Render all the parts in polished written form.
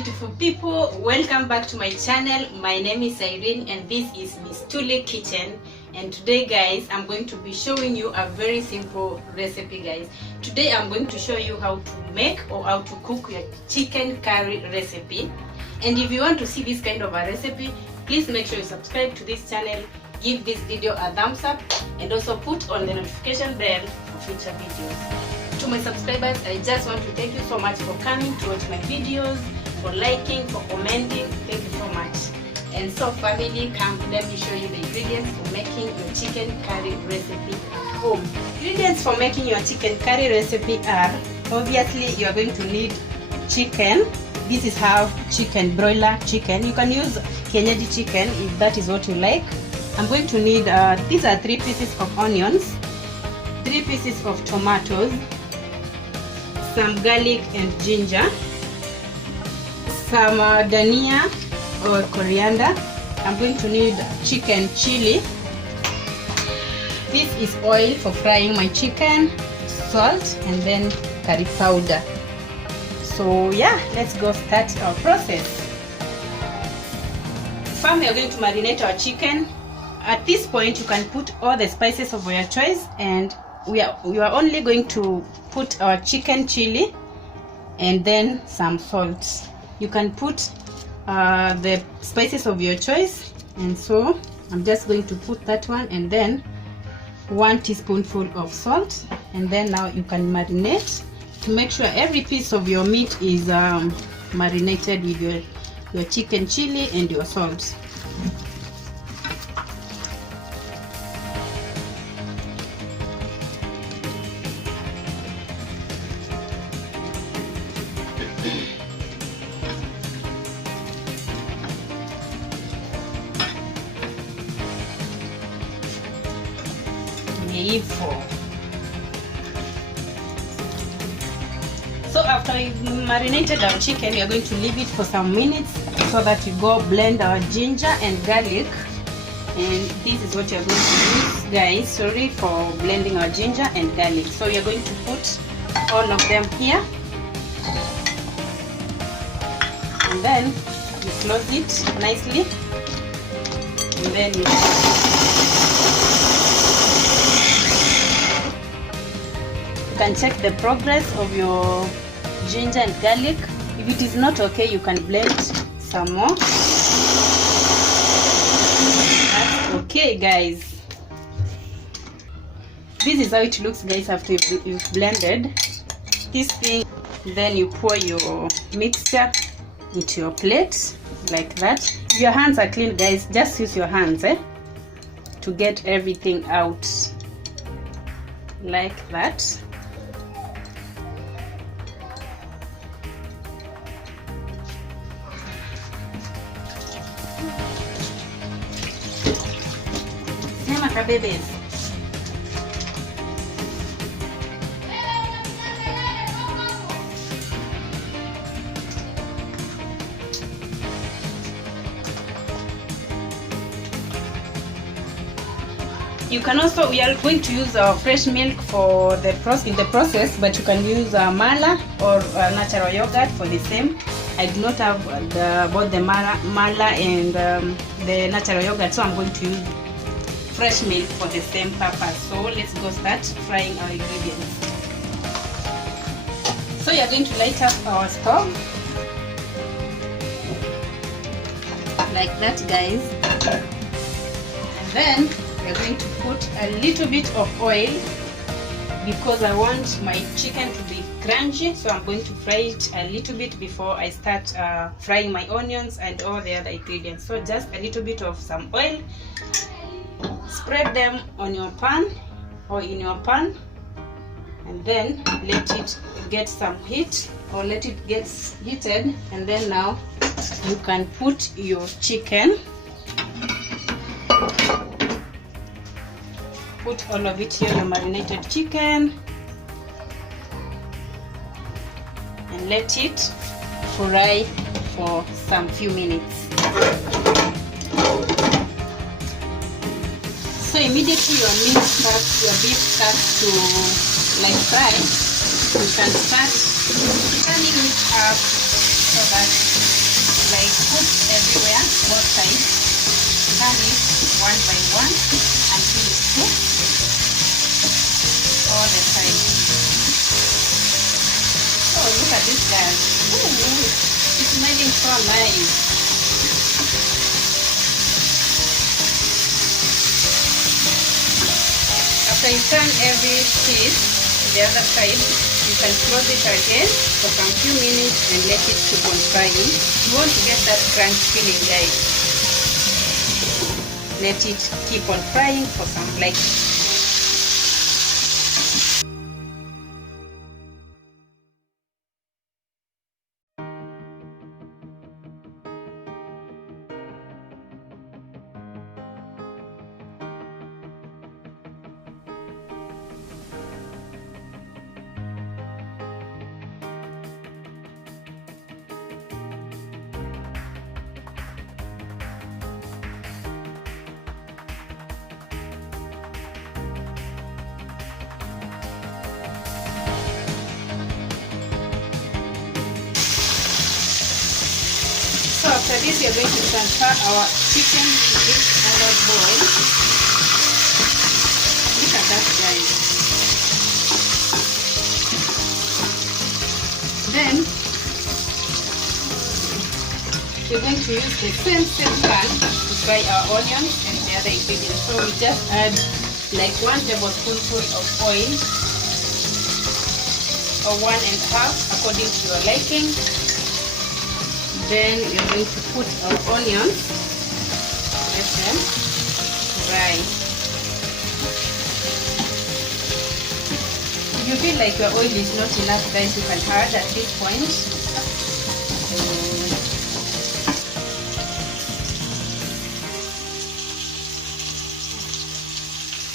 beautiful people, welcome back to my channel. My name is Irene and this is Miss Tuli Kitchen. And today guys, I'm going to be showing you a very simple recipe guys. Today I'm going to show you how to make or how to cook your chicken curry recipe. And if you want to see this kind of a recipe, please make sure you subscribe to this channel, give this video a thumbs up, and also put on the notification bell for future videos. To my subscribers, I just want to thank you so much for coming to watch my videos, for liking, for commenting. Thank you so much. And so family, come, let me show you the ingredients for making your chicken curry recipe at home. Ingredients for making your chicken curry recipe are, obviously you are going to need chicken. This is half chicken, broiler chicken. You can use kienyeji chicken if that is what you like. I'm going to need, these are 3 pieces of onions, 3 pieces of tomatoes, some garlic and ginger, some dhania or coriander. I'm going to need chicken chili. This is oil for frying my chicken, salt, and then curry powder. So yeah, let's go start our process. First, we are going to marinate our chicken. At this point, you can put all the spices of your choice, and we are only going to put our chicken chili and then some salt. You can put the spices of your choice, and so I'm just going to put that one, and then 1 teaspoonful of salt, and then now you can marinate to make sure every piece of your meat is marinated with your chicken chili and your salt. So after we've marinated our chicken, we are going to leave it for some minutes so that we go blend our ginger and garlic. And this is what you are going to use guys. Sorry for blending our ginger and garlic. So we are going to put all of them here, and then you close it nicely, and then you can check the progress of your ginger and garlic. If it is not okay, you can blend some more. That's okay guys. This is how it looks guys after you've blended this thing. Then you pour your mixture into your plate like that. If your hands are clean guys, just use your hands to get everything out like that. Babies. You can also, we are going to use our fresh milk for the process, but you can use mala or natural yogurt for the same. I do not have both the mala and the natural yogurt, so I'm going to use fresh milk for the same purpose. So let's go start frying our ingredients. So you're going to light up our stove like that guys, and then we're going to put a little bit of oil because I want my chicken to be crunchy, so I'm going to fry it a little bit before I start frying my onions and all the other ingredients. So just a little bit of some oil. Spread them on your pan or in your pan, and then let it get some heat or let it get heated, and then now you can put your chicken. Put all of it here, your marinated chicken, and let it fry for some few minutes. So immediately your beef starts to like fry, you can start turning it up so that like put everywhere, both sides. Turn it one by one until it's cooked all the time. Oh, look at this, guys. Ooh, it's smelling so nice. After you turn every piece to the other side, you can close it again for some few minutes and let it keep on frying. You want to get that crunch feeling, guys. Let it keep on frying for some like So after this, we are going to transfer our chicken to this other bowl. Look at that, guys. Then we're going to use the same pan to fry our onions and the other ingredients. So we just add like 1 tablespoonful of oil or 1.5 according to your liking. Then we're going to put our onions, let them fry. If you feel like your oil is not enough, guys, you can add at this point.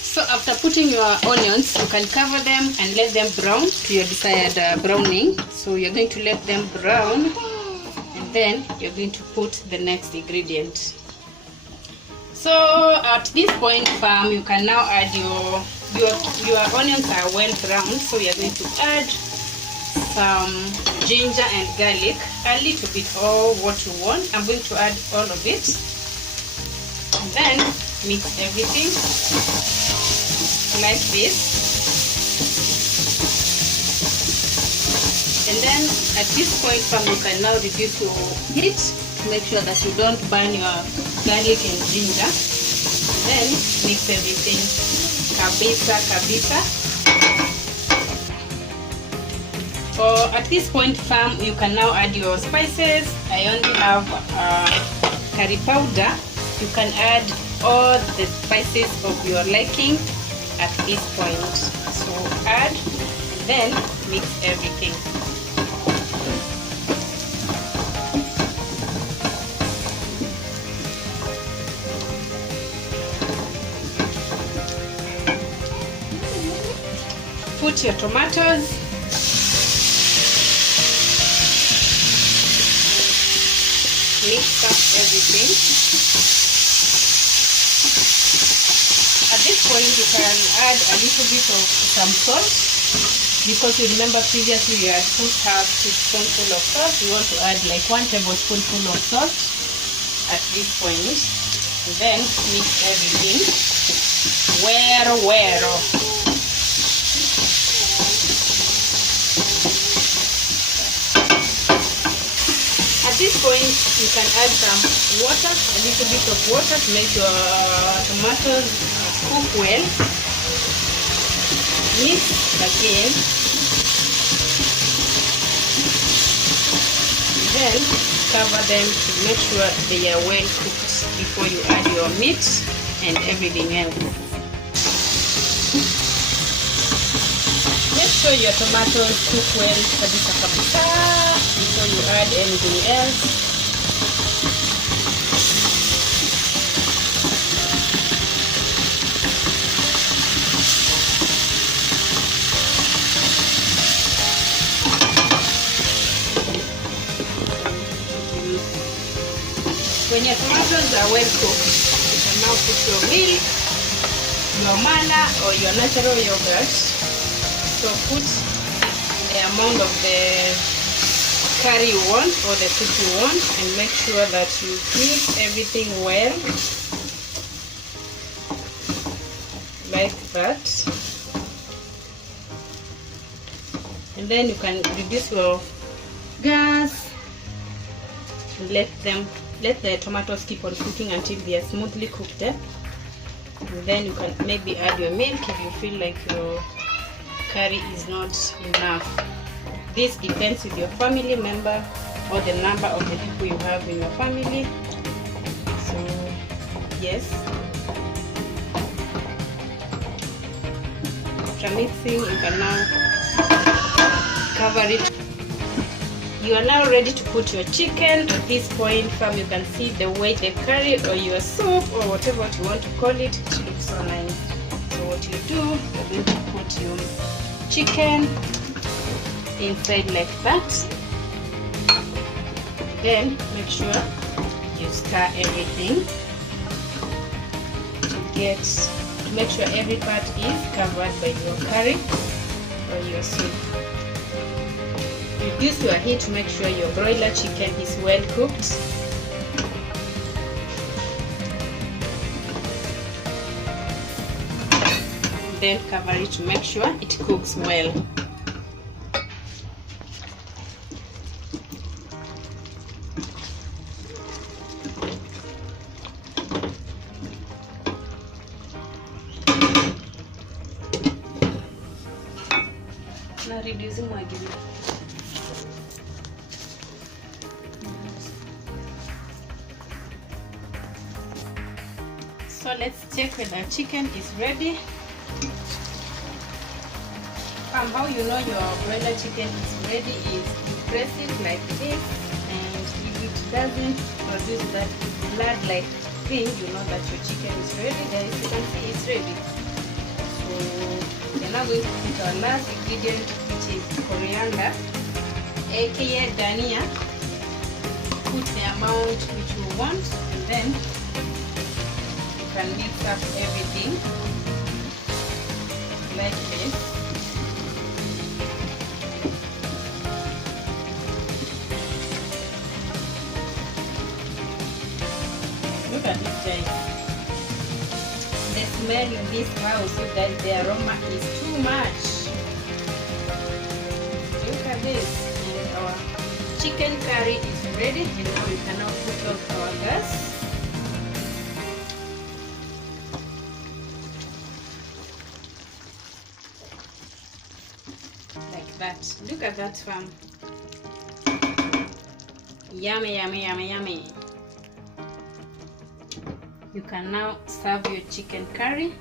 So after putting your onions, you can cover them and let them brown to your desired browning. So you're going to let them brown. Then you're going to put the next ingredient. So at this point, you can now add your onions are well browned, so you're going to add some ginger and garlic, a little bit or what you want. I'm going to add all of it and then mix everything like this. And then at this point, you can now reduce your heat to make sure that you don't burn your garlic and ginger. Then mix everything. Kabisa. Or at this point, you can now add your spices. I only have curry powder. You can add all the spices of your liking at this point. So add and then mix everything. Put your tomatoes, mix up everything. At this point, you can add a little bit of some salt, because you remember previously you had put half teaspoonful of salt. You want to add like 1 tablespoonful of salt at this point, and then mix everything well. At this point, you can add some water, a little bit of water to make your tomatoes cook well. Mix again. Then cover them to make sure they are well cooked before you add your meat and everything else. Make sure your tomatoes cook well before you add anything else. When your tomatoes are well cooked, you can now put your milk, your mala or your natural yogurt. So put the amount of the curry you want or the soup you want, and make sure that you mix everything well, like that. And then you can reduce your gas and let the tomatoes keep on cooking until they are smoothly cooked. And then you can maybe add your milk if you feel like your curry is not enough. This depends with your family member or the number of the people you have in your family. So yes, after mixing, you can now cover it. You are now ready to put your chicken. At this point, you can see the way the curry or your soup or whatever you want to call it, it looks so nice. So what you do, you're going to put your chicken inside like that. Then make sure you stir everything to make sure every part is covered by your curry or your soup. Reduce your heat to make sure your broiler chicken is well cooked. Then cover it to make sure it cooks well. Now reducing my giving. So let's check whether chicken is ready. How you know your broiler chicken is ready is you press it like this, and if it doesn't produce that blood like thing, you know that your chicken is ready. Guys, you can see it's ready. So we're now going to put our last ingredient, which is coriander, aka dhania. Put the amount which you want, and then you can mix up everything like this. Look at this, guys. The smell in this house, so that the aroma is too much. Look at this. And our chicken curry is ready, and now we can now put off our gas. Like that. Look at that, fam. Yummy, yummy, yummy, yummy. You can now serve your chicken curry.